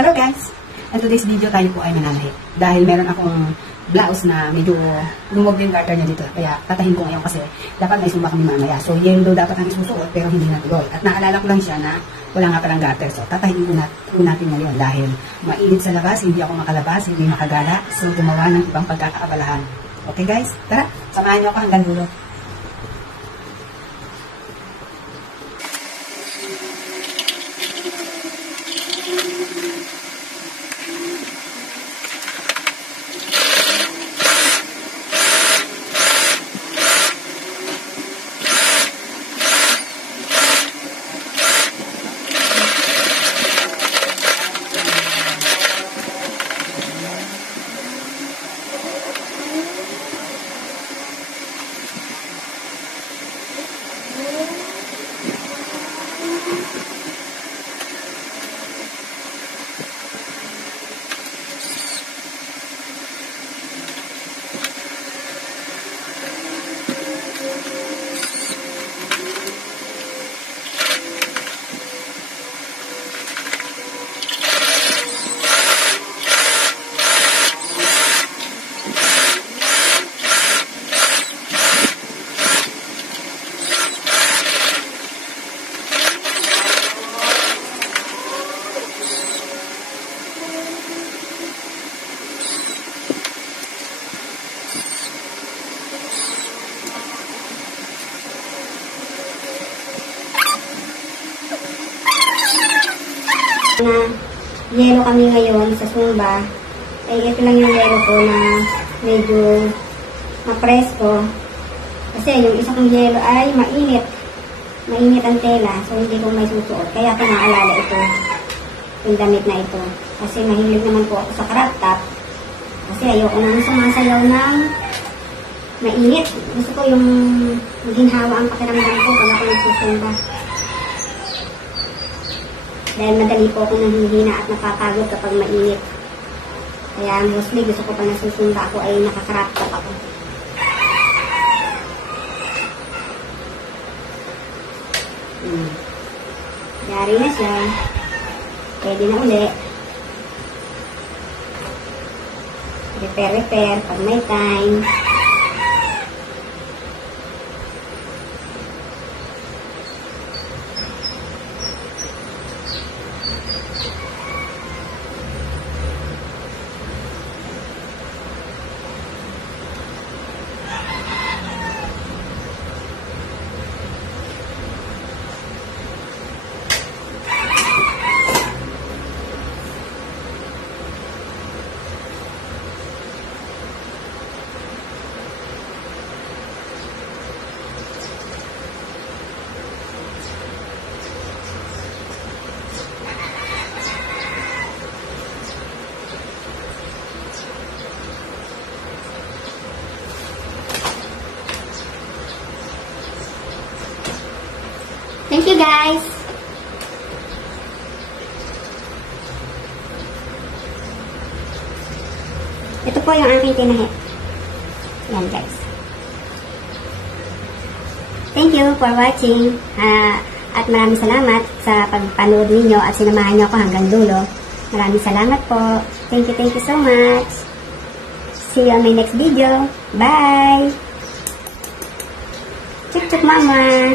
Hello guys! And today's video tayo po ay mananahi. Dahil meron akong blouse na medyo lumog yung garter niya dito. Kaya tatahin ko ngayon kasi dapat may sumba kami mamaya. So yellow dapat ang isusuot pero hindi natuloy. At naalala ko lang siya na wala nga palang garter. So tatahin ko natin ngayon dahil mainit sa labas, hindi ako makalabas, hindi makagala. So gumawa ng ibang pagkakaabalahan. Okay guys? Tara, samahan niyo ako hanggang dulo. Na yelo kami ngayon sa Zumba, ay ito lang yung yelo ko na medyo mapresko kasi yung isa kong yelo ay mainit ang tela, so hindi ko may susuot, kaya ko naalala ito yung damit na ito kasi mahilig naman po ako sa crop top kasi ayoko naman sumasayaw ng mainit, gusto ko yung ginhawa ang pakiramdam ko pag ako nagsusumba. Dahil madali po ako nanghihina at napapagod kapag mainit. Kaya mostly gusto ko pa nasusunda ako ay nakakrap top ako. Yari na siya. Pwede na uli. Repair pag may time. Thank you guys! Ito po yung aking tinahi. Yan guys. Thank you for watching. At maraming salamat sa pagpanood ninyo at sinamahan nyo ako hanggang dulo. Maraming salamat po. Thank you so much. See you on my next video. Bye! Chuk chuk mama!